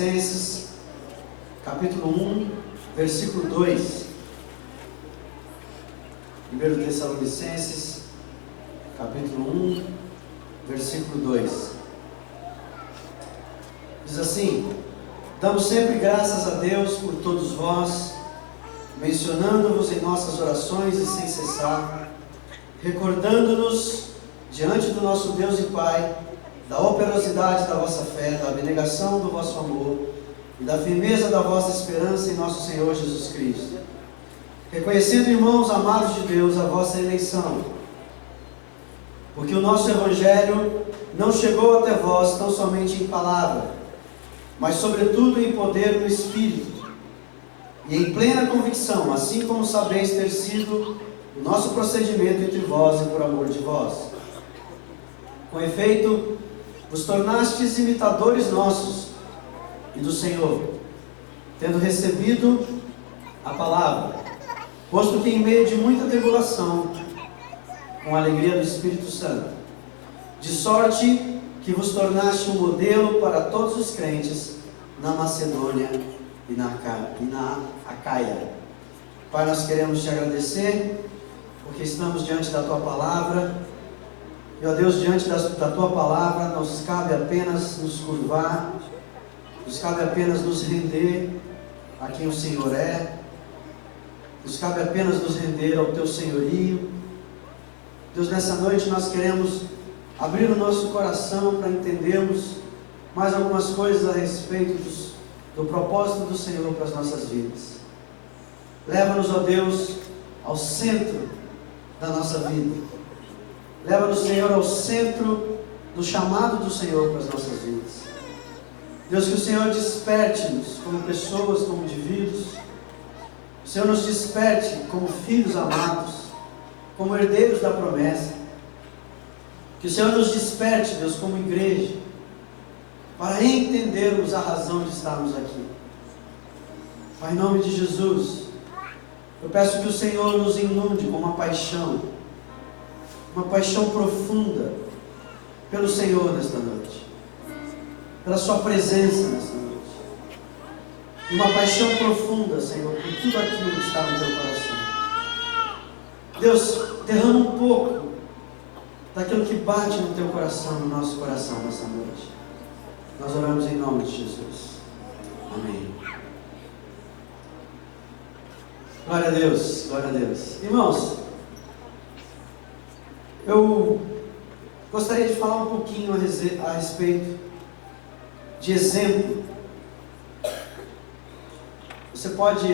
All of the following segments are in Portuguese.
Tessalonicenses, capítulo 1, versículo 2. 1 Tessalonicenses, capítulo 1, versículo 2. Diz assim: damos sempre graças a Deus por todos vós, mencionando-vos em nossas orações e sem cessar, recordando-nos diante do nosso Deus e Pai da operosidade da vossa fé, da abnegação do vosso amor e da firmeza da vossa esperança em nosso Senhor Jesus Cristo. Reconhecendo, irmãos amados de Deus, a vossa eleição, porque o nosso Evangelho não chegou até vós tão somente em palavra, mas sobretudo em poder no Espírito, e em plena convicção, assim como sabeis ter sido o nosso procedimento entre vós e por amor de vós. Com efeito, vos tornastes imitadores nossos e do Senhor, tendo recebido a palavra, posto que em meio de muita tribulação, com a alegria do Espírito Santo, de sorte que vos tornaste um modelo para todos os crentes na Macedônia e na Acaia. Pai, nós queremos te agradecer, porque estamos diante da tua palavra. E, ó Deus, diante da tua palavra, nos cabe apenas nos curvar, nos cabe apenas nos render a quem o Senhor é, nos cabe apenas nos render ao teu senhorio. Deus, nessa noite nós queremos abrir o nosso coração para entendermos mais algumas coisas a respeito do propósito do Senhor para as nossas vidas. Leva-nos, ó Deus, ao centro da nossa vida. Leva-nos, Senhor, ao centro do chamado do Senhor para as nossas vidas. Deus, que o Senhor desperte-nos como pessoas, como indivíduos. O Senhor nos desperte como filhos amados, como herdeiros da promessa. Que o Senhor nos desperte, Deus, como igreja, para entendermos a razão de estarmos aqui. Pai, em nome de Jesus, eu peço que o Senhor nos inunde com uma paixão profunda pelo Senhor nesta noite, pela sua presença nesta noite, e uma paixão profunda, Senhor, por tudo aquilo que está no teu coração. Deus, derrama um pouco daquilo que bate no teu coração, no nosso coração nessa noite. Nós oramos em nome de Jesus. Amém. Glória a Deus, glória a Deus. Irmãos, eu gostaria de falar um pouquinho a respeito de exemplo.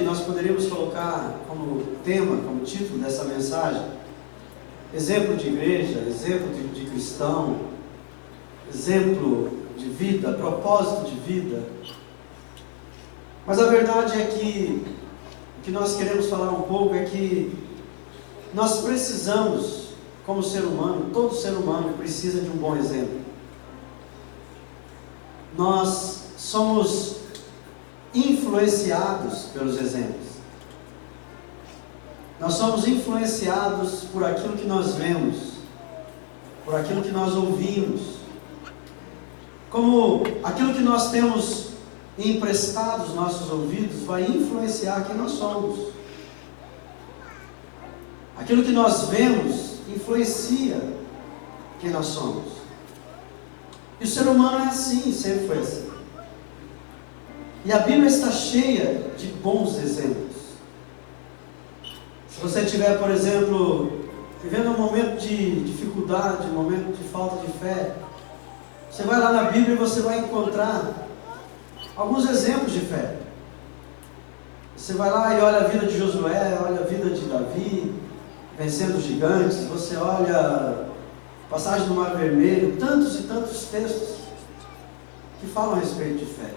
Nós poderíamos colocar como tema, como título dessa mensagem, exemplo de igreja, exemplo de cristão, exemplo de vida, propósito de vida. Mas a verdade é que o que nós queremos falar um pouco é que nós precisamos, como ser humano, todo ser humano precisa de um bom exemplo. Nós somos influenciados pelos exemplos. Nós somos influenciados por aquilo que nós vemos, por aquilo que nós ouvimos, como aquilo que nós temos emprestado os nossos ouvidos vai influenciar quem nós somos. Aquilo que nós vemos influencia quem nós somos. E o ser humano é assim, sempre foi assim. E a Bíblia está cheia de bons exemplos. Se você estiver, por exemplo, vivendo um momento de dificuldade, um momento de falta de fé, você vai lá na Bíblia e você vai encontrar alguns exemplos de fé. Você vai lá e olha a vida de Josué, olha a vida de Davi, vencendo os gigantes, você olha a passagem do Mar Vermelho, tantos e tantos textos que falam a respeito de fé.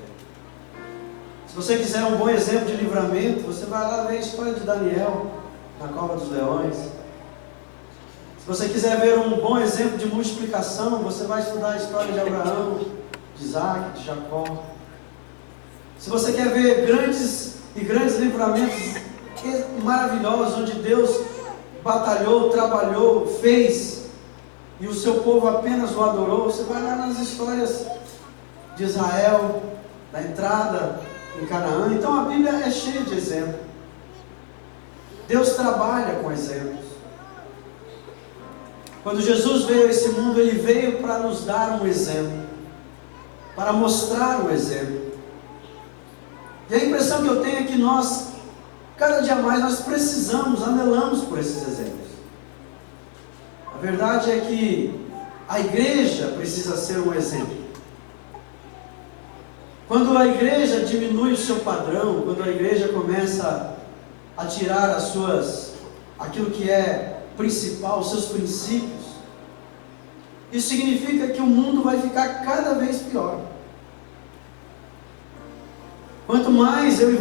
Se você quiser um bom exemplo de livramento, você vai lá ver a história de Daniel na cova dos leões. Se você quiser ver um bom exemplo de multiplicação, você vai estudar a história de Abraão, de Isaac, de Jacó. Se você quer ver grandes livramentos maravilhosos, onde Deus batalhou, trabalhou, fez, e o seu povo apenas o adorou, você vai lá nas histórias de Israel, da entrada em Canaã. Então a Bíblia é cheia de exemplos. Deus trabalha com exemplos. Quando Jesus veio a esse mundo, Ele veio para nos dar um exemplo, para mostrar um exemplo. E a impressão que eu tenho é que nós, cada dia mais, nós precisamos, anelamos por esses exemplos. A verdade é que a igreja precisa ser um exemplo. Quando a igreja diminui o seu padrão, quando a igreja começa a tirar aquilo que é principal, os seus princípios, isso significa que o mundo vai ficar cada vez pior. Quanto mais eu e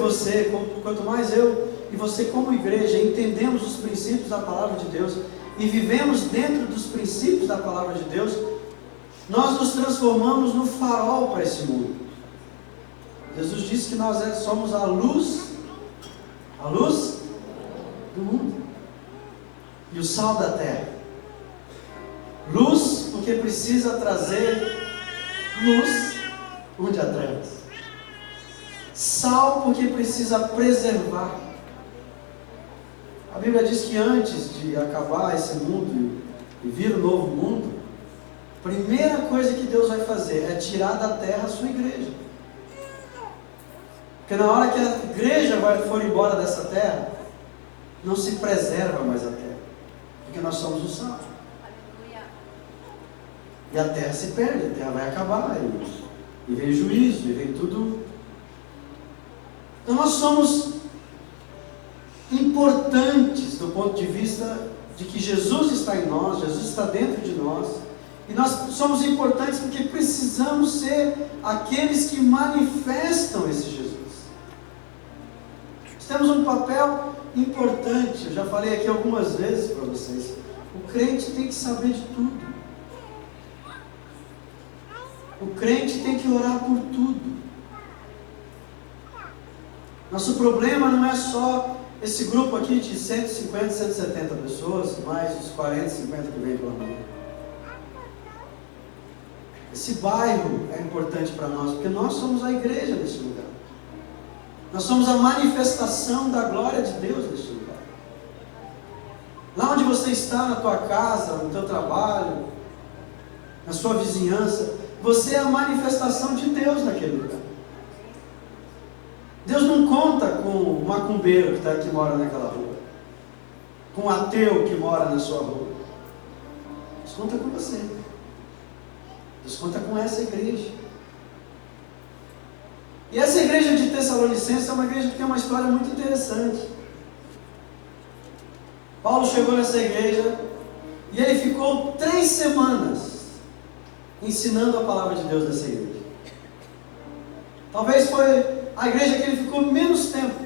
você como igreja entendemos os princípios da palavra de Deus e vivemos dentro dos princípios da palavra de Deus, nós nos transformamos no farol para esse mundo. Jesus disse que nós somos a luz do mundo e o sal da terra. Luz, porque precisa trazer luz onde há trevas. Sal, porque precisa preservar. A Bíblia diz que antes de acabar esse mundo e vir o novo mundo, a primeira coisa que Deus vai fazer é tirar da terra a sua igreja. Porque na hora que a igreja for embora dessa terra, não se preserva mais a terra, porque nós somos o sal. E a terra se perde, a terra vai acabar, e vem juízo, e vem tudo. Então nós somos importantes do ponto de vista de que Jesus está em nós, Jesus está dentro de nós, e nós somos importantes porque precisamos ser aqueles que manifestam esse Jesus. Nós temos um papel importante, eu já falei aqui algumas vezes para vocês, o crente tem que saber de tudo. O crente tem que orar por tudo. Nosso problema não é só esse grupo aqui de 150, 170 pessoas, mais os 40, 50 que vem pela manhã. Esse bairro é importante para nós, porque nós somos a igreja desse lugar. Nós somos a manifestação da glória de Deus nesse lugar. Lá onde você está, na tua casa, no teu trabalho, na sua vizinhança, você é a manifestação de Deus naquele lugar. Deus não conta com o macumbeiro que mora naquela rua, com o ateu que mora na sua rua. Deus conta com você. Deus conta com essa igreja. E essa igreja de Tessalonicenses é uma igreja que tem uma história muito interessante. Paulo chegou nessa igreja e ele ficou 3 semanas ensinando a palavra de Deus nessa igreja. Talvez foi a igreja que ele ficou menos tempo.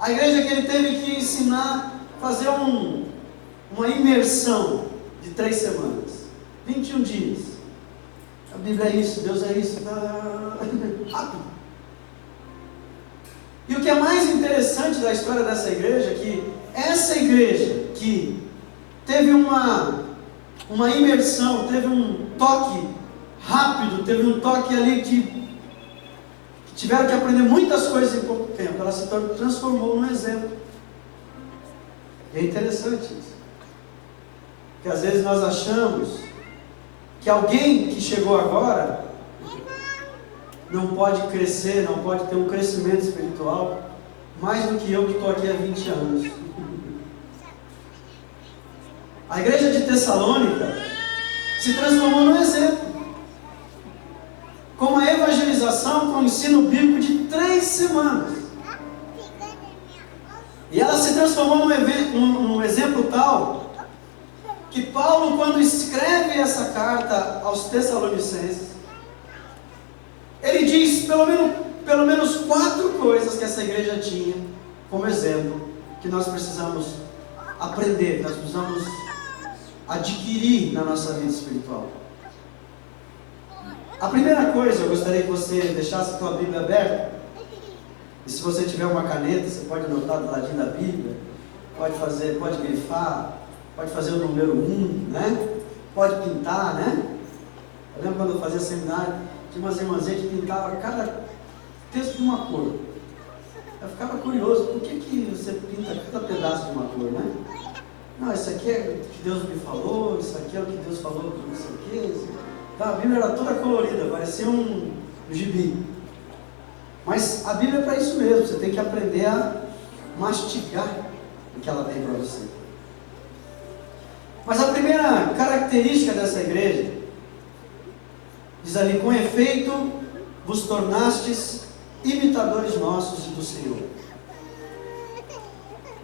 A igreja que ele teve que ensinar, fazer uma imersão de 3 semanas. 21 dias. A Bíblia é isso, Deus é isso. Rápido. E o que é mais interessante da história dessa igreja é que essa igreja que teve uma imersão, teve um toque rápido, teve um toque ali que tiveram que aprender muitas coisas em pouco tempo, ela se transformou num exemplo. E é interessante isso, porque às vezes nós achamos que alguém que chegou agora não pode crescer, não pode ter um crescimento espiritual mais do que eu que estou aqui há 20 anos. A igreja de Tessalônica se transformou num exemplo, com uma evangelização, com um ensino bíblico de 3 semanas. E ela se transformou num exemplo tal, que Paulo, quando escreve essa carta aos Tessalonicenses, ele diz pelo menos 4 coisas que essa igreja tinha como exemplo, que nós precisamos aprender, que nós precisamos adquirir na nossa vida espiritual. A primeira coisa, eu gostaria que você deixasse a tua Bíblia aberta, e se você tiver uma caneta, você pode anotar do ladinho da Bíblia, pode grifar, pode fazer o número 1, né? Pode pintar, né? Eu lembro quando eu fazia seminário, Tinha umas irmãzinhas que pintavam cada texto de uma cor. Eu ficava curioso, por que você pinta cada pedaço de uma cor, né? Não, isso aqui é o que Deus me falou, isso aqui é o que Deus falou, não sei o que. Então, a Bíblia era toda colorida, parecia um gibi. Mas a Bíblia é para isso mesmo, você tem que aprender a mastigar o que ela tem para você. Mas a primeira característica dessa igreja, diz ali, com efeito, vos tornastes imitadores nossos e do Senhor.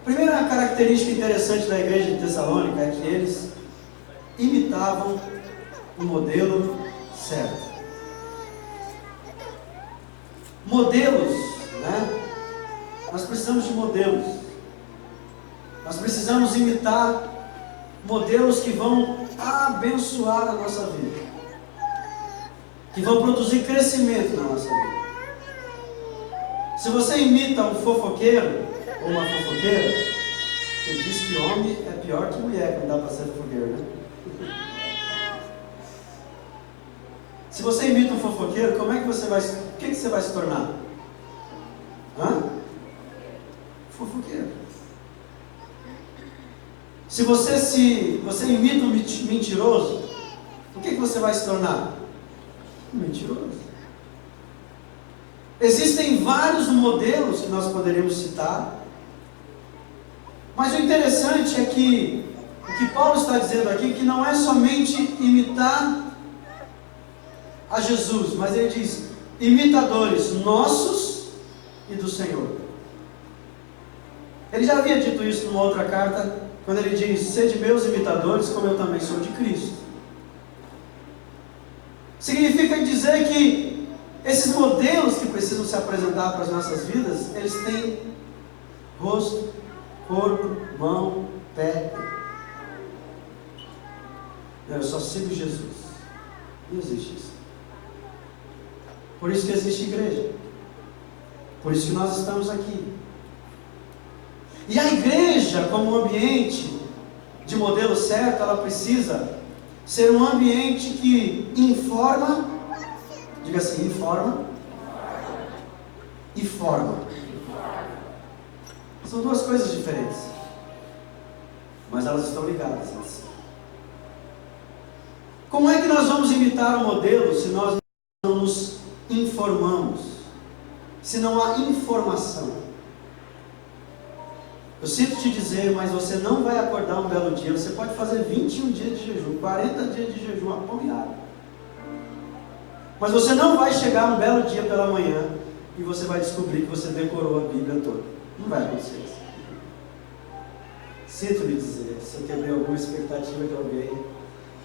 A primeira característica interessante da igreja de Tessalônica é que eles imitavam o modelo certo. Modelos, né? Nós precisamos de modelos. Nós precisamos imitar modelos que vão abençoar a nossa vida, que vão produzir crescimento na nossa vida. Se você imita um fofoqueiro ou uma fofoqueira, ele diz que homem é pior que mulher, quando dá para ser fofoqueiro, né? Se você imita um fofoqueiro, como é que você vai, o que você vai se tornar? Fofoqueiro. Se você imita um mentiroso, o que você vai se tornar? Um mentiroso. Existem vários modelos que nós poderíamos citar, mas o interessante é que o que Paulo está dizendo aqui, que não é somente imitar a Jesus, mas ele diz, imitadores nossos e do Senhor. Ele já havia dito isso numa outra carta, quando ele diz, sede meus imitadores, como eu também sou de Cristo. Significa dizer que esses modelos que precisam se apresentar para as nossas vidas, eles têm rosto, corpo, mão, pé. Eu só sigo Jesus. Não existe isso. Por isso que existe igreja. Por isso que nós estamos aqui. E a igreja, como um ambiente de modelo certo, ela precisa ser um ambiente que informa, diga assim, informa e forma. São duas coisas diferentes, mas elas estão ligadas assim. Como é que nós vamos imitar o modelo se nós não nos informamos, se não há informação? Eu sinto te dizer, mas você não vai acordar um belo dia. Você pode fazer 21 dias de jejum, 40 dias de jejum, a pão e água. Mas você não vai chegar um belo dia pela manhã e você vai descobrir que você decorou a Bíblia toda. Não vai acontecer isso. Sinto lhe dizer, se eu quebrei alguma expectativa de alguém,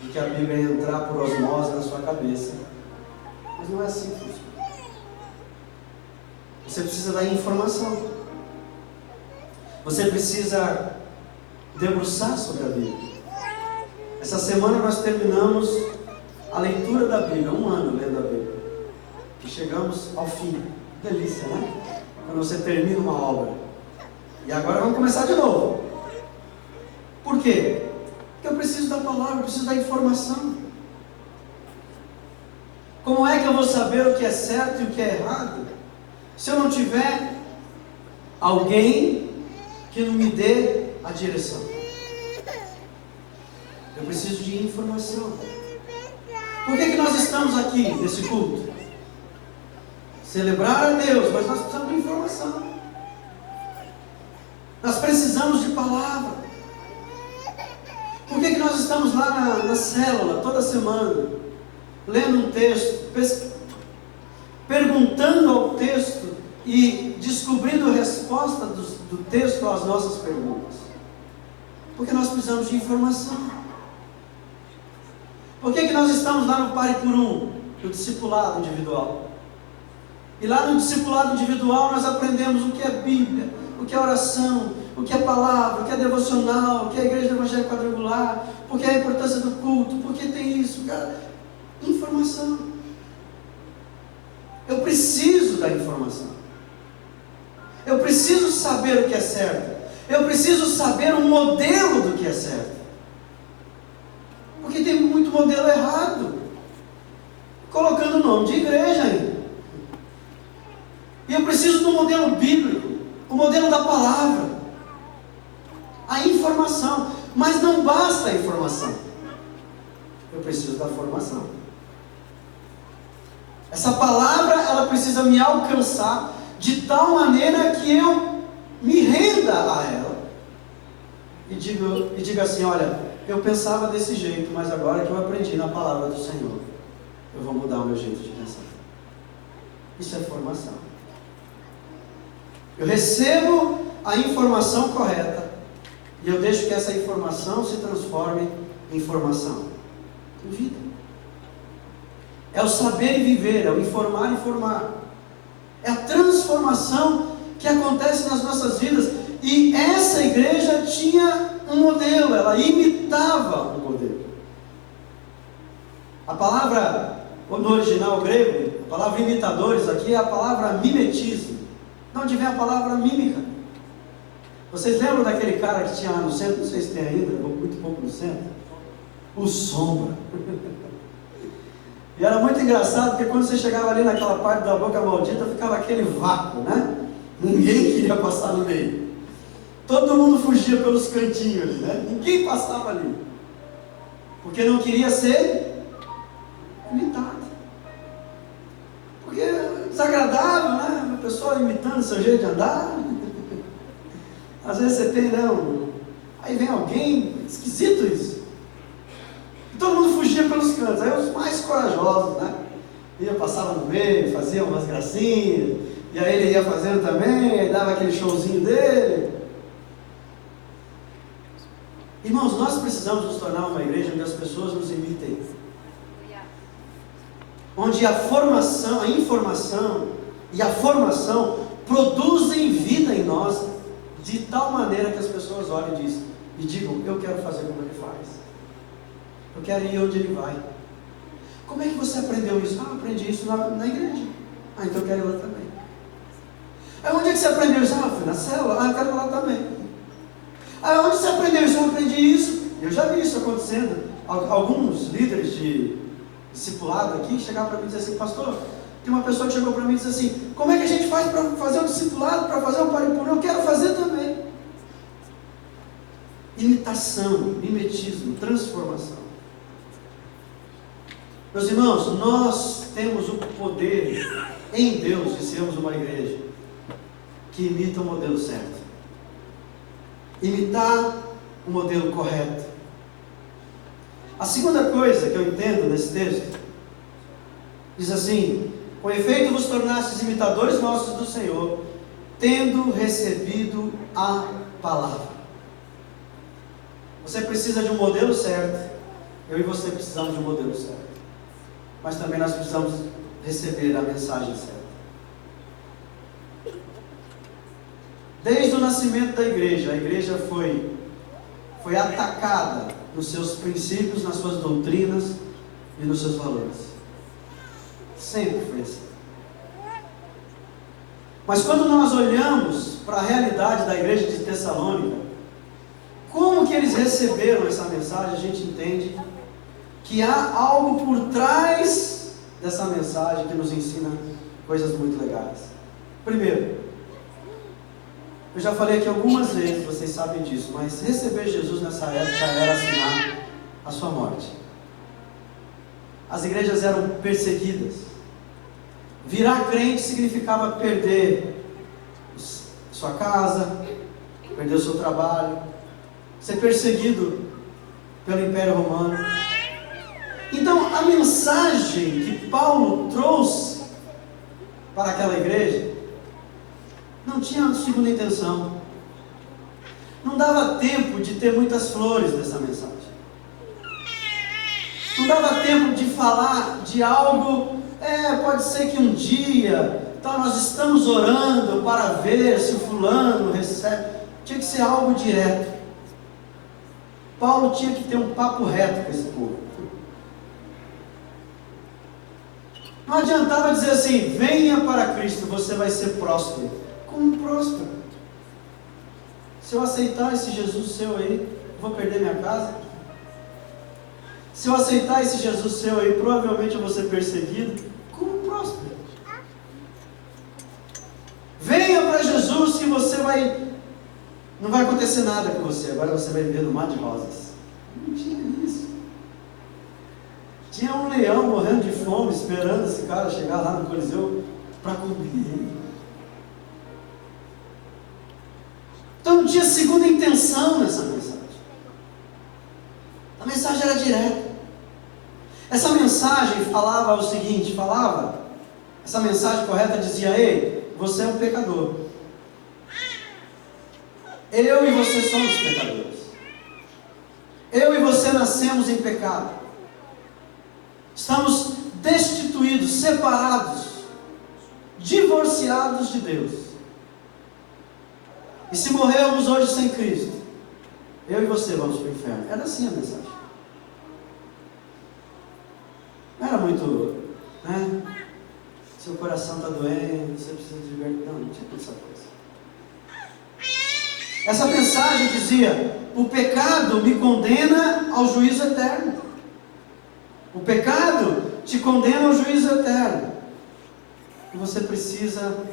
de que a Bíblia ia entrar por osmose na sua cabeça. Mas não é assim que funciona. Você precisa da informação. Você precisa debruçar sobre a Bíblia. Essa semana nós terminamos a leitura da Bíblia, 1 ano lendo a Bíblia. E chegamos ao fim. Delícia, né? Quando você termina uma obra. E agora vamos começar de novo. Por quê? Porque eu preciso da palavra, eu preciso da informação. Como é que eu vou saber o que é certo e o que é errado, se eu não tiver alguém que não me dê a direção? Eu preciso de informação. Por que nós estamos aqui nesse culto? Celebrar a Deus, mas nós precisamos de informação. Nós precisamos de palavra. Por que nós estamos lá na célula toda semana, lendo um texto, perguntando ao texto e descobrindo a resposta do texto às nossas perguntas? Porque nós precisamos de informação. Por que nós estamos lá no Pare por Um, no discipulado individual? E lá no discipulado individual nós aprendemos o que é Bíblia, o que é oração, o que é palavra, o que é devocional, o que é a igreja do Evangelho Quadrangular, por que é a importância do culto, por que tem isso, cara? Informação. Eu preciso da informação. Eu preciso saber o que é certo. Eu preciso saber um modelo do que é certo. Porque tem muito modelo errado. colocando o nome de igreja ainda. E eu preciso do modelo bíblico, o modelo da palavra, a informação. Mas não basta a informação, eu preciso da formação. Essa palavra, ela precisa me alcançar de tal maneira que eu me renda a ela e diga assim: olha, eu pensava desse jeito, mas agora que eu aprendi na palavra do Senhor, eu vou mudar o meu jeito de pensar. Isso é formação. Eu recebo a informação correta e eu deixo que essa informação se transforme em formação, em vida. É o saber e viver, é o informar e formar. É a transformação que acontece nas nossas vidas. E essa igreja tinha um modelo, ela imitava um modelo. A palavra, no original grego, a palavra imitadores aqui é a palavra mimetismo. De onde vem a palavra mímica? Vocês lembram daquele cara que tinha lá no centro? Não sei se tem ainda, eu vou muito pouco no centro. O Sombra. E era muito engraçado, porque quando você chegava ali naquela parte da boca maldita, ficava aquele vácuo, né? Ninguém queria passar no meio. Todo mundo fugia pelos cantinhos ali, né? Ninguém passava ali. Porque não queria ser imitado. Porque é desagradável, né? Uma pessoa imitando o seu jeito de andar. Às vezes você tem, né? Aí vem alguém, esquisito isso. E todo mundo fugia pelos cantos. Aí os mais corajosos, né? Passava no meio, fazia umas gracinhas. E aí ele ia fazendo também, aí dava aquele showzinho dele. Irmãos, nós precisamos nos tornar uma igreja onde as pessoas nos imitem. Onde a formação, a informação e a formação produzem vida em nós, de tal maneira que as pessoas olhem e digam: eu quero fazer como ele faz. Eu quero ir onde ele vai. Como é que você aprendeu isso? Ah, eu aprendi isso na igreja. Ah, então eu quero ir lá também. Aí onde é que você aprendeu isso? Ah, eu fui na célula. Ah, eu quero ir lá também. Aí onde você aprendeu isso? Eu aprendi isso. Eu já vi isso acontecendo. Alguns líderes de discipulado aqui chegaram para mim e disseram assim: pastor, tem uma pessoa que chegou para mim e disse assim: como é que a gente faz para fazer um discipulado, para fazer um paripurno? Eu quero fazer também. Imitação, mimetismo, transformação. Meus irmãos, nós temos o poder em Deus de sermos uma igreja que imita o modelo certo. Imitar o modelo correto. A segunda coisa que eu entendo nesse texto diz assim: com efeito vos tornastes imitadores nossos do Senhor, tendo recebido a palavra. Você precisa de um modelo certo. Eu e você precisamos de um modelo certo. Mas também nós precisamos receber a mensagem certa. Desde o nascimento da igreja, a igreja foi atacada nos seus princípios, nas suas doutrinas e nos seus valores. Sempre foi assim. Mas quando nós olhamos para a realidade da igreja de Tessalônica, como que eles receberam essa mensagem, a gente entende que há algo por trás dessa mensagem que nos ensina coisas muito legais. Primeiro, eu já falei aqui algumas vezes, vocês sabem disso, mas receber Jesus nessa época era assinar a sua morte. As igrejas eram perseguidas. Virar crente significava perder sua casa, perder o seu trabalho, ser perseguido pelo Império Romano. Então, a mensagem que Paulo trouxe para aquela igreja não tinha segunda intenção. Não dava tempo de ter muitas flores nessa mensagem. Não dava tempo de falar de algo, pode ser que um dia, então nós estamos orando para ver se o fulano recebe. Tinha que ser algo direto. Paulo tinha que ter um papo reto com esse povo. Não adiantava dizer assim: venha para Cristo, você vai ser próspero. Como próspero? Se eu aceitar esse Jesus seu aí, vou perder minha casa? Se eu aceitar esse Jesus seu aí, provavelmente eu vou ser perseguido como próspero. Venha para Jesus que você não vai acontecer nada com você. Agora você vai viver no mar de rosas. Não tinha isso. Tinha um leão morrendo de fome, esperando esse cara chegar lá no Coliseu para comer ele. Então não tinha segunda intenção nessa mensagem. A mensagem era direta. Essa mensagem falava o seguinte, essa mensagem correta dizia: ei, você é um pecador. Eu e você somos pecadores. Eu e você nascemos em pecado. Estamos destituídos, separados, divorciados de Deus. E se morrermos hoje sem Cristo, eu e você vamos para o inferno. Era assim a mensagem. Não era muito, né? Seu coração está doendo, você precisa de libertar. Não tinha essa coisa. Essa mensagem dizia: o pecado me condena ao juízo eterno. O pecado te condena ao juízo eterno. E você precisa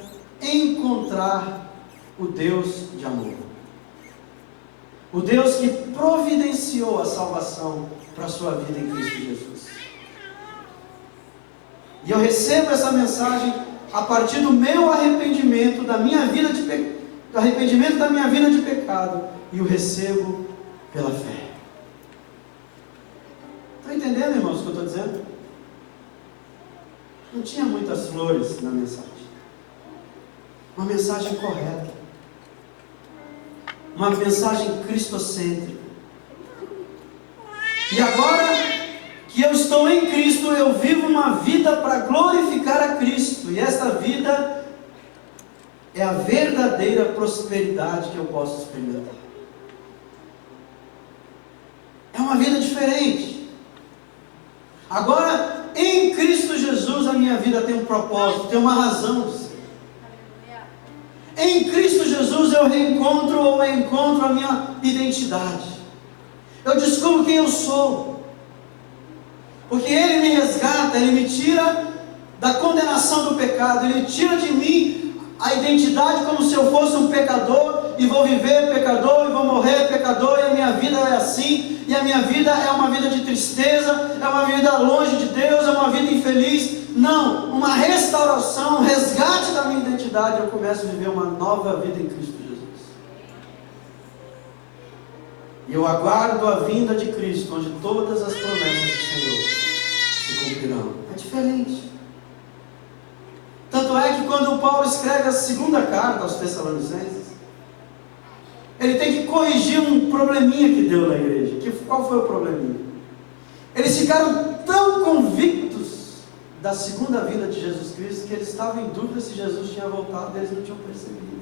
encontrar o Deus de amor. O Deus que providenciou a salvação para a sua vida em Cristo Jesus. E eu recebo essa mensagem a partir do meu arrependimento, da minha vida do arrependimento da minha vida de pecado, e o recebo pela fé. Está entendendo, irmãos, o que eu estou dizendo? Não tinha muitas flores na mensagem. Uma mensagem correta. Uma mensagem cristocêntrica. E agora que eu estou em Cristo, eu vivo uma vida para glorificar a Cristo. E esta vida é a verdadeira prosperidade que eu posso experimentar. É uma vida diferente. Agora, em Cristo Jesus, a minha vida tem um propósito, tem uma razão de ser. Em Cristo Jesus eu encontro a minha identidade. Eu descubro quem eu sou. Porque Ele me resgata, Ele me tira da condenação do pecado, Ele tira de mim a identidade como se eu fosse um pecador, e vou viver pecador, e vou morrer pecador, e a minha vida é assim, e a minha vida é uma vida de tristeza, é uma vida longe de Deus, é uma vida infeliz. Não, uma restauração, um resgate da minha identidade, eu começo a viver uma nova vida em Cristo Jesus. E eu aguardo a vinda de Cristo, onde todas as promessas do Senhor se cumprirão. É diferente. Tanto é que quando o Paulo escreve a segunda carta aos Tessalonicenses, ele tem que corrigir um probleminha que deu na igreja. Qual foi o probleminha? Eles ficaram tão convictos da segunda vinda de Jesus Cristo que eles estavam em dúvida se Jesus tinha voltado, e eles não tinham percebido.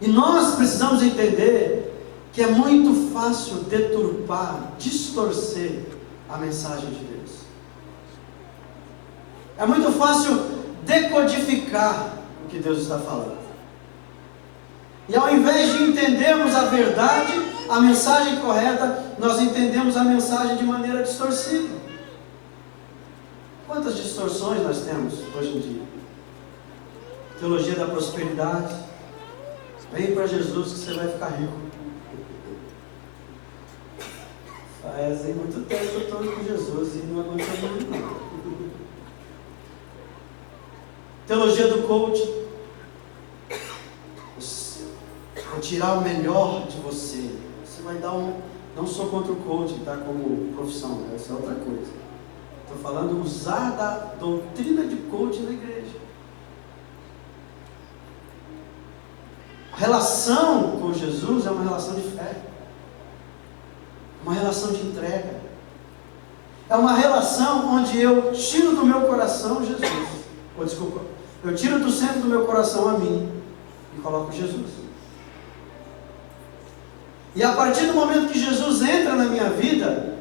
E nós precisamos entender que é muito fácil deturpar, distorcer a mensagem de Deus. É muito fácil decodificar o que Deus está falando. E ao invés de entendermos a verdade, a mensagem correta, nós entendemos a mensagem de maneira distorcida. Quantas distorções nós temos hoje em dia? Teologia da prosperidade. Vem para Jesus que você vai ficar rico. Faz muito tempo que eu estou com Jesus e não aconteceu muito não. Teologia do coaching. Vou tirar o melhor de você. Você vai dar um... Não sou contra o coaching, tá? Como profissão, essa é outra coisa. Estou falando usar da doutrina de coaching na igreja. A relação com Jesus é uma relação de fé. Uma relação de entrega. É uma relação onde eu tiro do meu coração Jesus. Eu tiro do centro do meu coração a mim e coloco Jesus. E a partir do momento que Jesus entra na minha vida,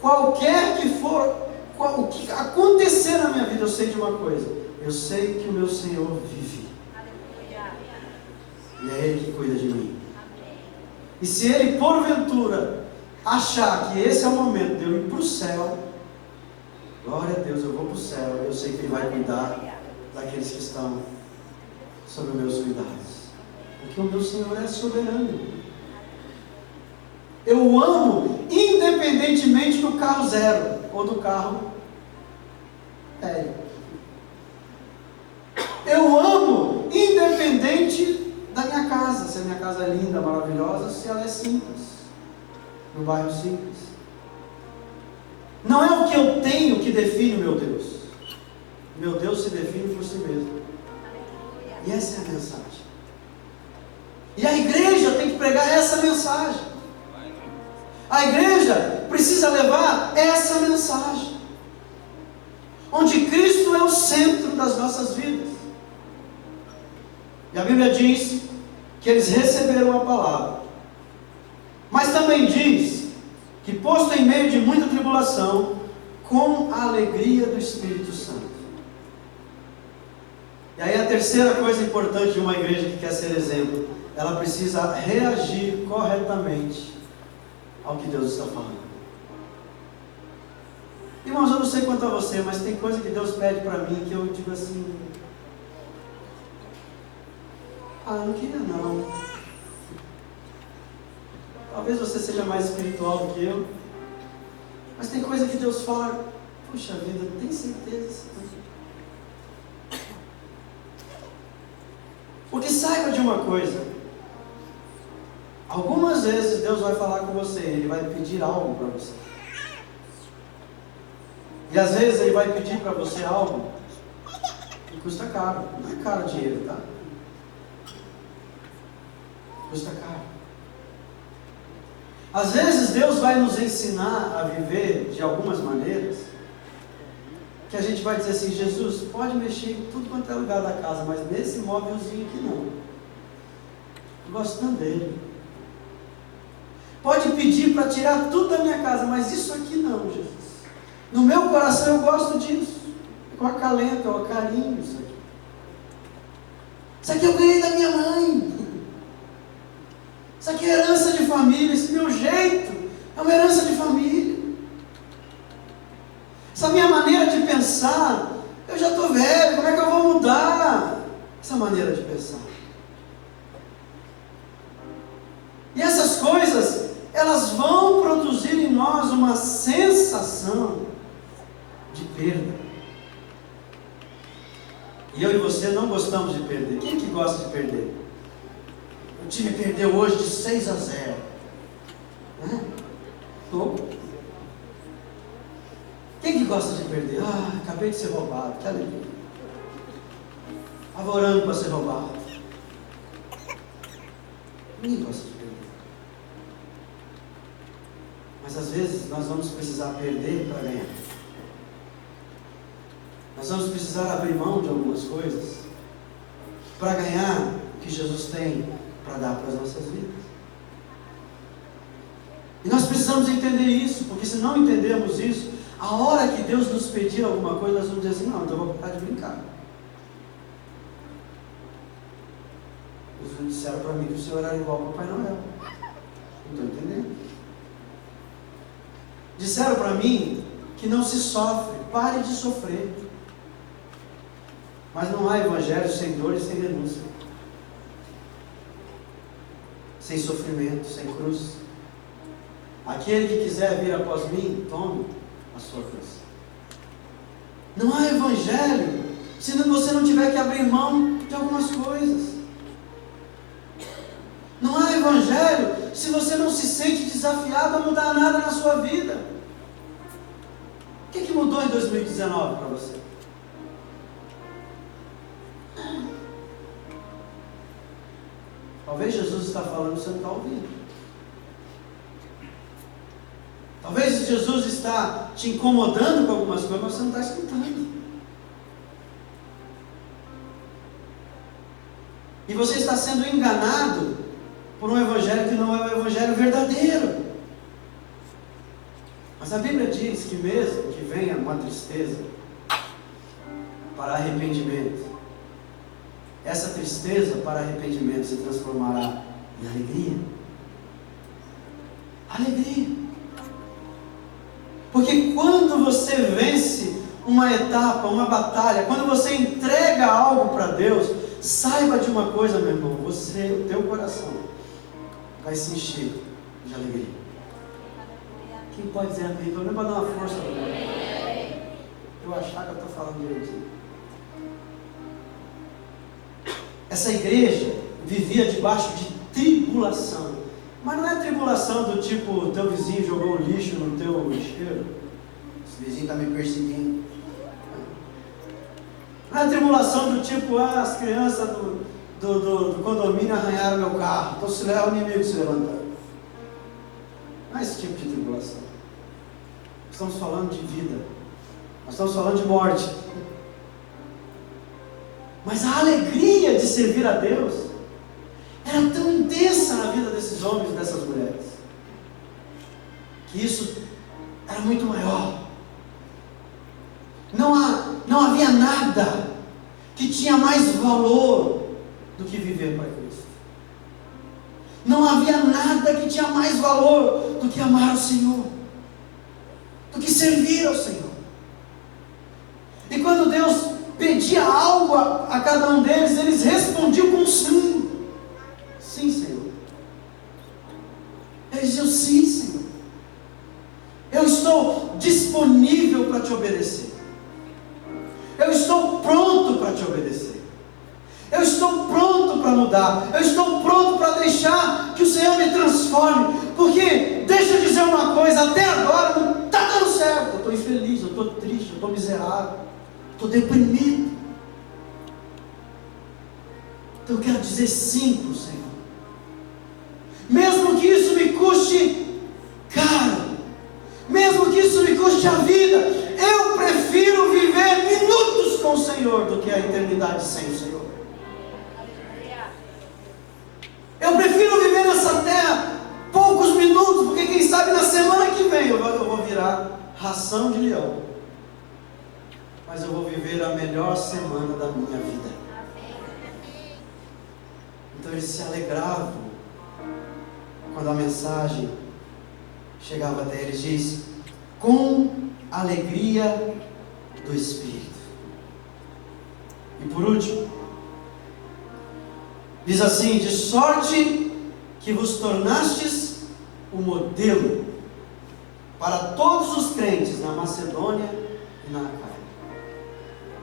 qualquer que for, o que acontecer na minha vida, eu sei de uma coisa: eu sei que o meu Senhor vive. E é Ele que cuida de mim. E se ele, porventura, achar que esse é o momento de eu ir para o céu, glória a Deus, eu vou para o céu, eu sei que Ele vai cuidar daqueles que estão sob os meus cuidados, porque o meu Senhor é soberano. Eu o amo independentemente do carro zero ou do carro velho. Eu o amo independente da minha casa, se a minha casa é linda, maravilhosa, se ela é simples, no bairro simples. Não é o que eu tenho que define o meu Deus. Meu Deus se define por si mesmo. E essa é a mensagem. E a igreja tem que pregar essa mensagem. A igreja precisa levar essa mensagem, onde Cristo é o centro das nossas vidas. E a Bíblia diz que eles receberam a palavra, mas também diz que, posto em meio de muita tribulação, com a alegria do Espírito Santo. E aí a terceira coisa importante de uma igreja que quer ser exemplo, ela precisa reagir corretamente ao que Deus está falando. Irmãos, eu não sei quanto a você, mas tem coisa que Deus pede para mim que eu digo assim: não queria não. Talvez você seja mais espiritual do que eu, mas tem coisa que Deus fala: puxa vida, tem certeza? Porque saiba de uma coisa, algumas vezes Deus vai falar com você, Ele vai pedir algo para você. E às vezes Ele vai pedir para você algo que custa caro. Não é caro dinheiro, tá? Custa caro. Às vezes Deus vai nos ensinar a viver de algumas maneiras, que a gente vai dizer assim: Jesus, pode mexer em tudo quanto é lugar da casa, mas nesse móvelzinho aqui não. Eu gosto tanto dele. Pode pedir para tirar tudo da minha casa, mas isso aqui não, Jesus. No meu coração eu gosto disso. Com acalento, com carinho, isso aqui. Isso aqui eu ganhei da minha mãe. Isso aqui é herança de família. Esse meu jeito é uma herança de família. Essa minha maneira de pensar, eu já estou velho, como é que eu vou mudar essa maneira de pensar? E essas coisas, elas vão produzir em nós uma sensação de perda. E eu e você não gostamos de perder. Quem que gosta de perder? O time perdeu hoje de 6-0. Quem que gosta de perder? Acabei de ser roubado, que alegria. Estava orando para ser roubado. Ninguém gosta de perder. Mas às vezes nós vamos precisar perder para ganhar. Nós vamos precisar abrir mão de algumas coisas para ganhar o que Jesus tem para dar para as nossas vidas. E nós precisamos entender isso, porque se não entendermos isso, a hora que Deus nos pedir alguma coisa, nós vamos dizer assim: não, então eu vou parar de brincar. Eles disseram para mim que o Senhor era igual ao Papai Noel. Não estou entendendo. Disseram para mim que não se sofre, pare de sofrer. Mas não há evangelho sem dor e sem renúncia, sem sofrimento, sem cruz. Aquele que quiser vir após mim, tome a sua cruz. Não há evangelho se você não tiver que abrir mão de algumas coisas. Não há evangelho se você não se sente desafiado a mudar nada na sua vida. O que mudou em 2019 para você? Talvez Jesus está falando e você não está ouvindo. Talvez Jesus está te incomodando com algumas coisas, mas você não está escutando. E você está sendo enganado por um evangelho que não é o evangelho verdadeiro. Mas a Bíblia diz que mesmo que venha uma tristeza para arrependimento, essa tristeza para arrependimento se transformará em alegria. Alegria. Porque quando você vence uma etapa, uma batalha, quando você entrega algo para Deus, saiba de uma coisa, meu irmão, o teu coração vai se encher de alegria. Quem pode dizer amém? Pelo menos para dar uma força para mim. Eu achar que eu estou falando direitinho. Essa igreja vivia debaixo de tribulação. Mas não é tribulação do tipo, o teu vizinho jogou lixo no teu lixeiro. Esse vizinho está me perseguindo. Não é tribulação do tipo, as crianças do condomínio arranharam meu carro. Então se leva o inimigo se levantando. Não é esse tipo de tribulação. Estamos falando de vida. Nós estamos falando de morte. Mas a alegria de servir a Deus era tão intensa na vida desses homens e dessas mulheres, que isso era muito maior. Não havia nada que tinha mais valor do que viver para Cristo. Não havia nada que tinha mais valor do que amar o Senhor, do que servir ao Senhor. E quando Deus pedia algo a cada um deles, eles respondiam com sim. Sim, Senhor. Eles diziam, sim, Senhor. Eu estou disponível para te obedecer. Eu estou pronto para te obedecer. Eu estou pronto para mudar. Eu estou pronto para deixar que o Senhor me transforme. Porque, deixa eu dizer uma coisa, até agora não está dando certo. Eu estou infeliz, eu estou triste, eu estou miserável, estou deprimido. Então eu quero dizer sim para o Senhor. Mesmo que isso me custe caro, mesmo que isso me custe a vida, eu prefiro viver minutos com o Senhor do que a eternidade sem o Senhor. Eu prefiro viver nessa terra poucos minutos, porque quem sabe na semana que vem eu vou virar ração de leão. Mas eu vou viver a melhor semana da minha vida. Então eles se alegravam quando a mensagem chegava até eles. Diz, com alegria do Espírito. E por último, diz assim, de sorte que vos tornastes o modelo para todos os crentes na Macedônia e na Acaia.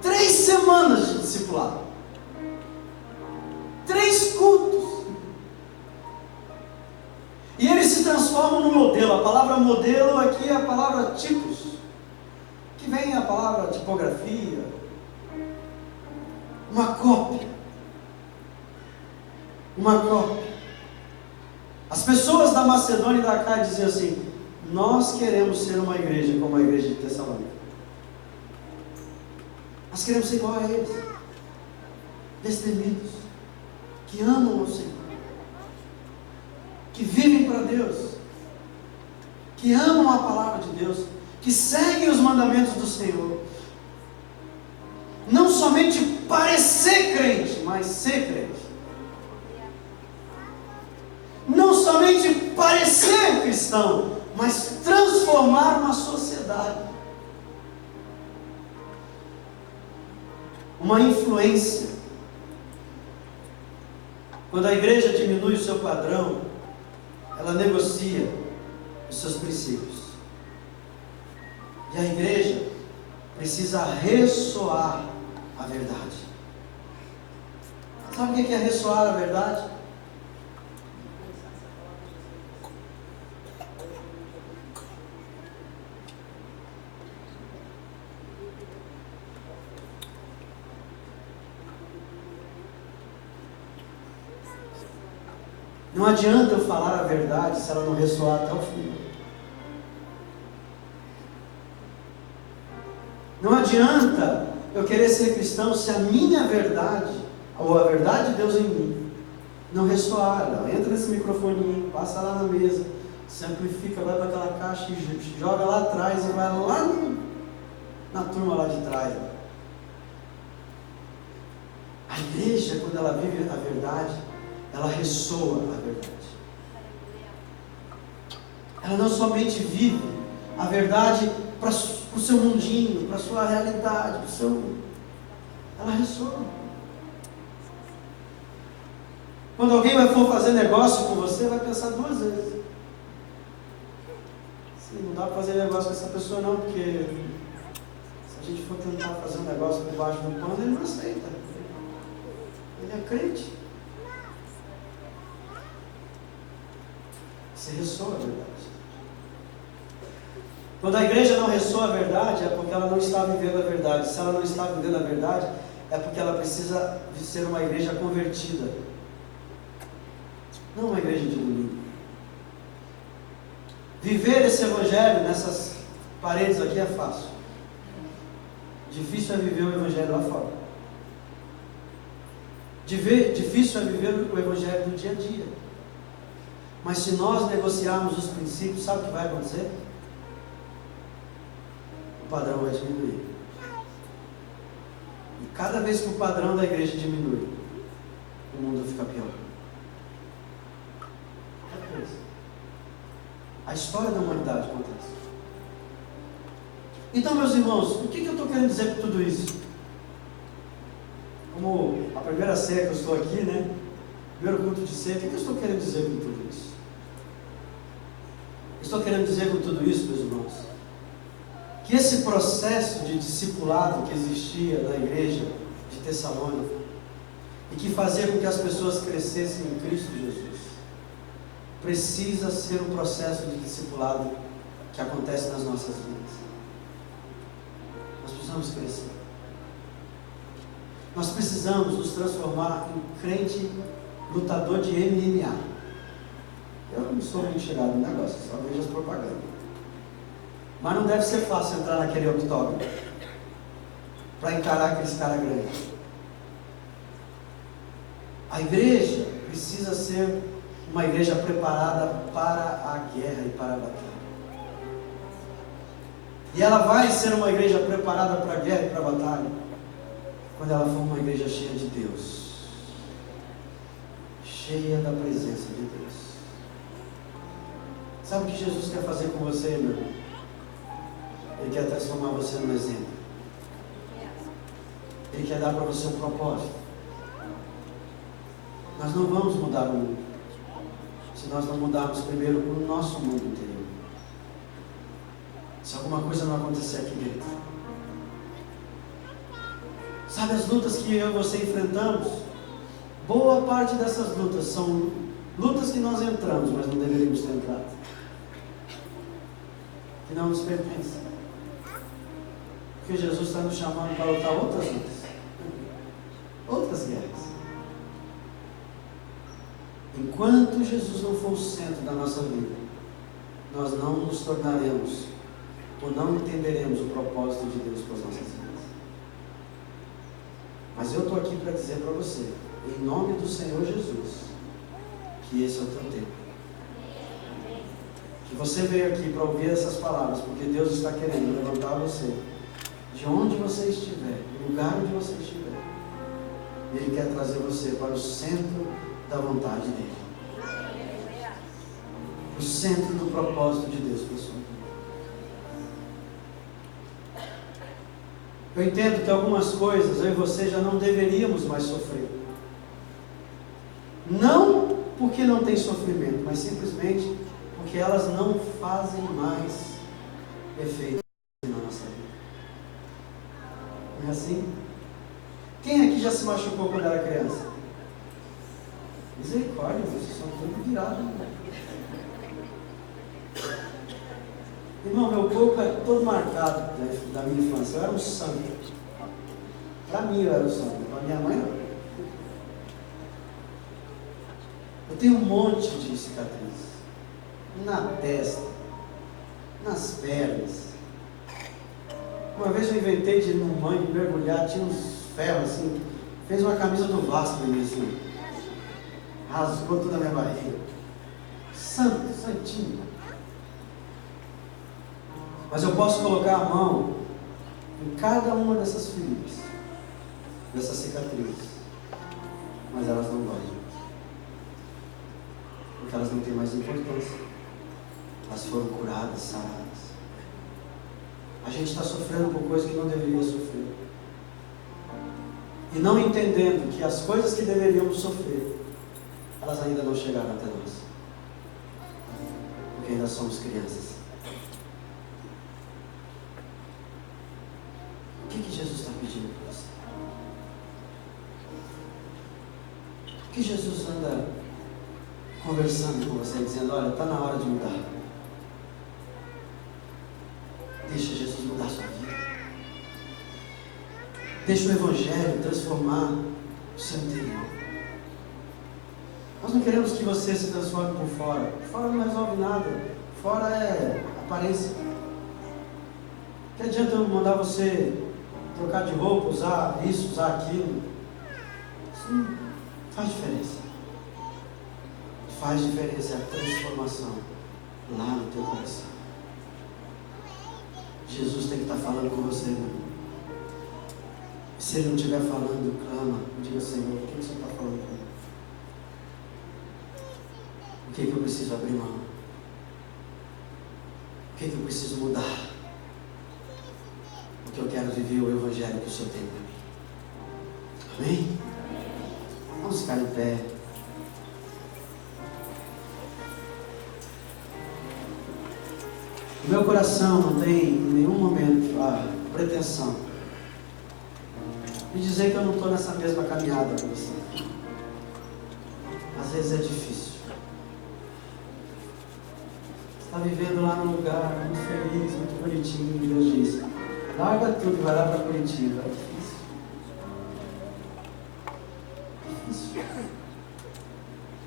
3 semanas de discipulado, 3 cultos, e eles se transformam no modelo. A palavra modelo aqui é a palavra tipos, que vem a palavra tipografia, uma cópia. Uma cópia. As pessoas da Macedônia e da Acaia diziam assim, nós queremos ser uma igreja como a igreja de Tessalônica. Nós queremos ser igual a eles, destemidos, que amam ao Senhor, que vivem para Deus, que amam a palavra de Deus, que seguem os mandamentos do Senhor. Não somente parecer crente, mas ser crente. Não somente parecer cristão, mas transformar uma sociedade. Uma influência. Quando a igreja diminui o seu padrão, ela negocia os seus princípios. E a igreja precisa ressoar a verdade. Sabe o que é ressoar a verdade? Não adianta eu falar a verdade se ela não ressoar até o fim. Não adianta eu querer ser cristão se a minha verdade, ou a verdade de Deus em mim, não ressoar. Ela entra nesse microfoninho, passa lá na mesa, se amplifica, vai para aquela caixa e joga lá atrás e vai lá na turma lá de trás. A igreja, quando ela vive a verdade, ela ressoa a verdade. Ela não somente vive a verdade para o seu mundinho, para a sua realidade, ela ressoa. Quando alguém for fazer negócio com você, vai pensar duas vezes. Sim, não dá para fazer negócio com essa pessoa não, porque se a gente for tentar fazer um negócio por baixo do pano, ele não aceita. Ele é crente. Você ressoa a verdade. Quando a igreja não ressoa a verdade, é porque ela não está vivendo a verdade. Se ela não está vivendo a verdade, é porque ela precisa ser uma igreja convertida. Não uma igreja de domingo. Viver esse evangelho nessas paredes aqui é fácil. Difícil é viver o evangelho lá fora. Difícil é viver o evangelho do dia a dia. Mas se nós negociarmos os princípios, sabe o que vai acontecer? O padrão vai diminuir. E cada vez que o padrão da igreja diminui, o mundo fica pior. A história da humanidade acontece. Então, meus irmãos, o que eu estou querendo dizer com tudo isso? Como a primeira ceia que eu estou aqui, né? Primeiro culto de ceia, o que eu estou querendo dizer com tudo isso? Estou querendo dizer com tudo isso, meus irmãos, que esse processo de discipulado que existia na igreja de Tessalônica e que fazia com que as pessoas crescessem em Cristo Jesus, precisa ser um processo de discipulado que acontece nas nossas vidas. Nós precisamos crescer. Nós precisamos nos transformar em crente lutador de MMA. Eu não sou muito chegado no negócio, só vejo as propagandas. Mas não deve ser fácil entrar naquele octógono para encarar aqueles caras grandes. A igreja precisa ser uma igreja preparada para a guerra e para a batalha. E ela vai ser uma igreja preparada para a guerra e para a batalha quando ela for uma igreja cheia de Deus, cheia da presença de Deus. Sabe o que Jesus quer fazer com você, meu irmão? Ele quer transformar você num exemplo. Ele quer dar para você um propósito. Nós não vamos mudar o mundo se nós não mudarmos primeiro o nosso mundo interior. Se alguma coisa não acontecer aqui dentro. Sabe as lutas que eu e você enfrentamos? Boa parte dessas lutas são lutas que nós entramos, mas não deveríamos ter entrado. Que não nos pertencem. Porque Jesus está nos chamando para lutar outras lutas. Outras guerras. Enquanto Jesus não for o centro da nossa vida, nós não nos tornaremos, ou não entenderemos o propósito de Deus para as nossas vidas. Mas eu estou aqui para dizer para você, em nome do Senhor Jesus, que esse é o teu tempo. Que você veio aqui para ouvir essas palavras, porque Deus está querendo levantar você, de onde você estiver, do lugar onde você estiver. Ele quer trazer você para o centro da vontade dele. O centro do propósito de Deus para a sua vida. Eu entendo que algumas coisas eu e você já não deveríamos mais sofrer. Não porque não tem sofrimento, mas simplesmente porque elas não fazem mais efeito na nossa vida. Não é assim? Quem aqui já se machucou quando era criança? Misericórdia, vocês são tudo virados. Irmão, meu corpo é todo marcado da minha infância. Eu era um santo. Para mim eu era um santo, para minha mãe não. Eu tenho um monte de cicatrizes. Na testa, nas pernas. Uma vez eu inventei de ir num banho, mergulhar, tinha uns ferros assim, fez uma camisa do Vasco em mim assim. Rasgou toda a minha barriga. Santo, santinho. Mas eu posso colocar a mão em cada uma dessas feridas, dessas cicatrizes. Mas elas não doem. Porque elas não têm mais importância. elas foram curadas, saradas. A gente está sofrendo por coisas que não deveria sofrer. E não entendendo que as coisas que deveríamos sofrer, elas ainda não chegaram até nós. Porque ainda somos crianças. O que Jesus está pedindo para você? O que Jesus anda conversando com você, dizendo, olha, está na hora de mudar. Deixa Jesus mudar a sua vida. Deixa o Evangelho transformar o seu interior. Nós não queremos que você se transforme por fora. Por fora não resolve nada. Fora é aparência. Que adianta eu mandar você trocar de roupa, usar isso, usar aquilo? Isso não faz diferença. Faz diferença a transformação lá no teu coração. Jesus tem que estar falando com você, meu irmão. Se Ele não estiver falando, clama. Diga, Senhor, o que você está falando comigo? O que eu preciso abrir mão? O que eu preciso mudar? Porque eu quero viver o Evangelho que o Senhor tem para mim. Amém? Vamos ficar em pé. O meu coração não tem em nenhum momento a pretensão de dizer que eu não estou nessa mesma caminhada com você. Às vezes é difícil. Você está vivendo lá num lugar muito feliz, muito bonitinho, e Deus diz, larga tudo e vai lá para Curitiba. É difícil. Difícil.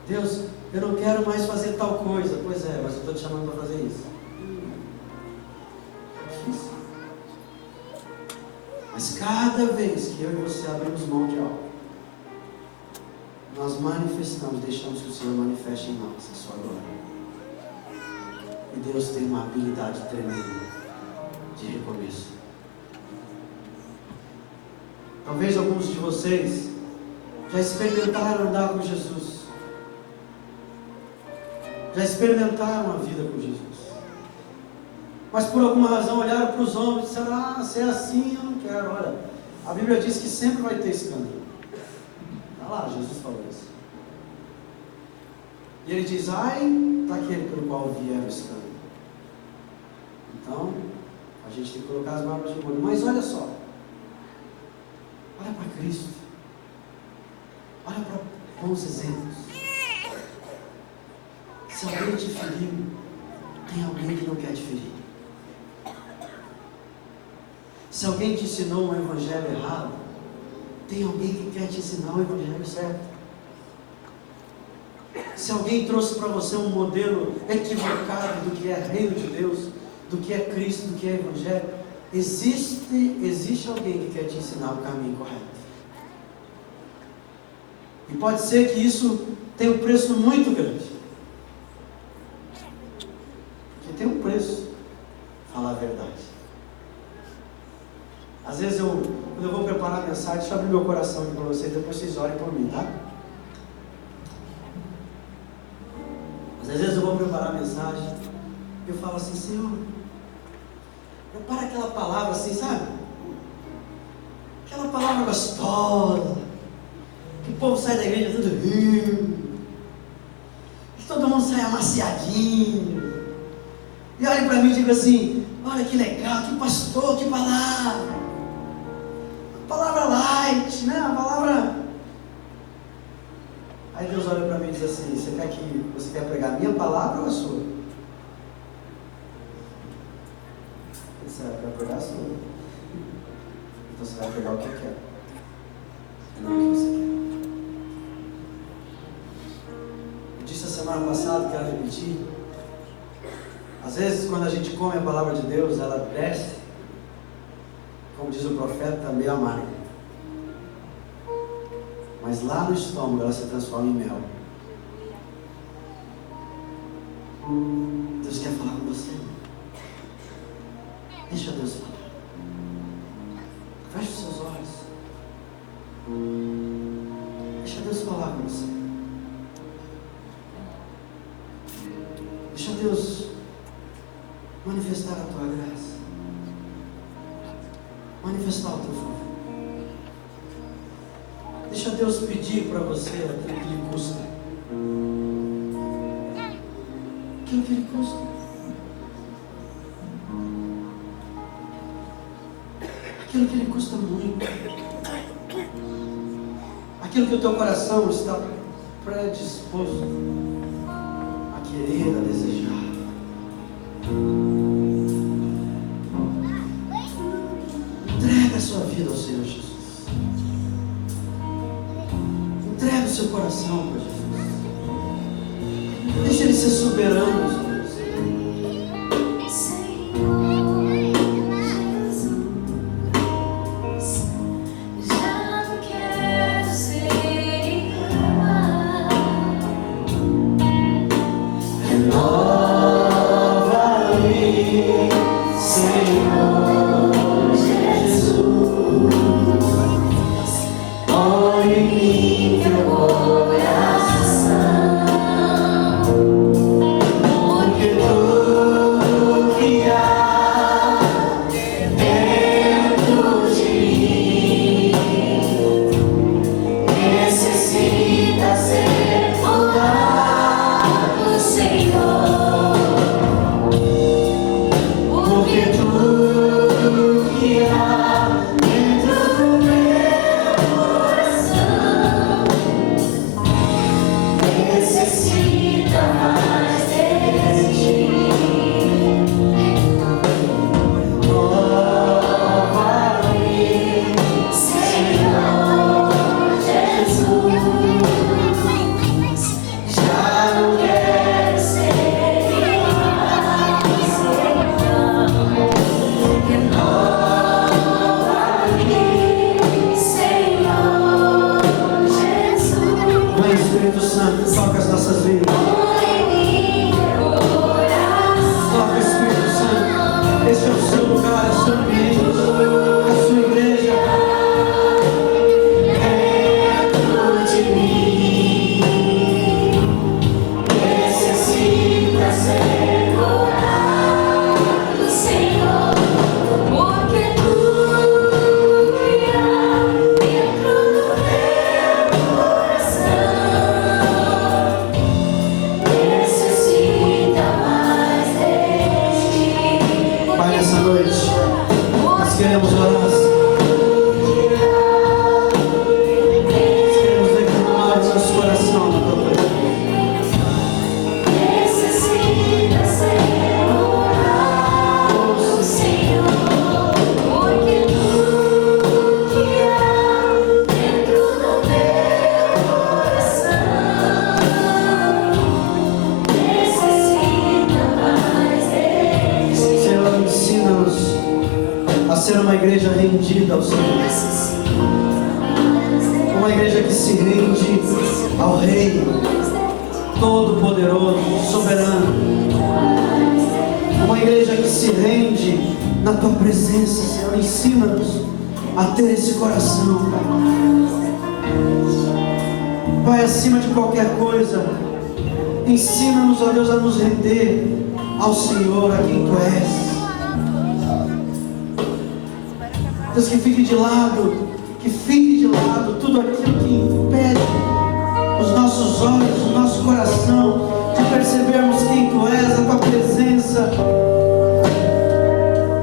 Deus, eu não quero mais fazer tal coisa. Pois é, mas eu estou te chamando para fazer isso. Difícil. Mas cada vez que eu e você abrimos mão de algo, nós manifestamos, deixamos que o Senhor manifeste em nós a sua glória. E Deus tem uma habilidade tremenda de recomeço. Talvez alguns de vocês já experimentaram andar com Jesus. Já experimentaram a vida com Jesus. Mas por alguma razão olharam para os homens e disseram, se é assim eu não quero. Olha, a Bíblia diz que sempre vai ter escândalo. Está lá, Jesus falou isso. E ele diz, ai daquele pelo qual vier o escândalo. Então, a gente tem que colocar as barbas de molho. Mas olha só, olha para Cristo. Olha para bons exemplos. Se alguém te feriu, tem alguém que não quer te ferir. Se alguém te ensinou um evangelho errado, tem alguém que quer te ensinar o evangelho certo. Se alguém trouxe para você um modelo equivocado do que é reino de Deus, do que é Cristo, do que é evangelho, existe alguém que quer te ensinar o caminho correto. E pode ser que isso tenha um preço muito grande. Porque tem um preço, falar a verdade. Às vezes quando eu vou preparar a mensagem, deixa eu abrir meu coração aqui para vocês, depois vocês orem por mim, tá? Mas às vezes eu vou preparar a mensagem, eu falo assim, Senhor, prepara aquela palavra assim, sabe? Aquela palavra gostosa, que o povo sai da igreja tudo rindo, que todo mundo sai amaciadinho, e olha para mim e diga assim, olha que legal, que pastor, que palavra. Palavra light, né? A palavra. Aí Deus olha para mim e diz assim: você quer pregar a minha palavra ou a sua? Você vai pregar a sua. Então você vai pregar o que quer, não o que você quer. Eu disse a semana passada, quero repetir. Às vezes, quando a gente come a palavra de Deus, ela desce. Como diz o profeta, meio amarga. Mas lá no estômago ela se transforma em mel. Deus quer falar com você. Deixa Deus falar. Feche os seus olhos. Deixa Deus falar com você. Deixa Deus manifestar o teu favor. Deixa Deus pedir para você aquilo que lhe custa. Aquilo que lhe custa. Aquilo que lhe custa muito. Aquilo que o teu coração está predisposto a querer, a desejar. Entrega a sua vida ao Senhor Jesus. Entrega o seu coração para Jesus. Deixa Ele ser soberano sobre você. Ensina-nos, ó Deus, a nos render ao Senhor, a quem Tu és. Deus, que fique de lado tudo aquilo que impede os nossos olhos, o nosso coração de percebermos quem Tu és, a Tua presença.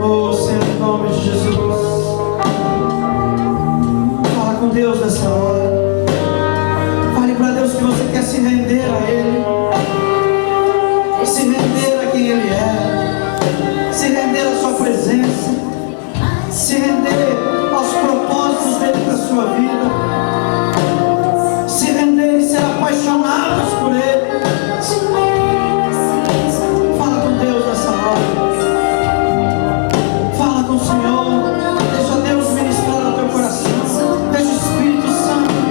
Oh Senhor, em nome de Jesus. Fala com Deus nessa hora. Fale para Deus que você quer se render a Ele. Se render a quem Ele é, se render à Sua presença, se render aos propósitos dEle para a sua vida, se render e ser apaixonados por Ele. Fala com Deus nessa hora, fala com o Senhor, deixa Deus ministrar no teu coração, deixa o Espírito Santo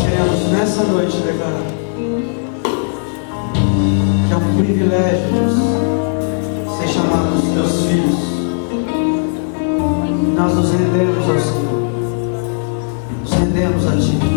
queremos nessa noite declarar que é um privilégio, Deus, ser chamados teus filhos. Nós nos rendemos ao Senhor, nos rendemos a Ti.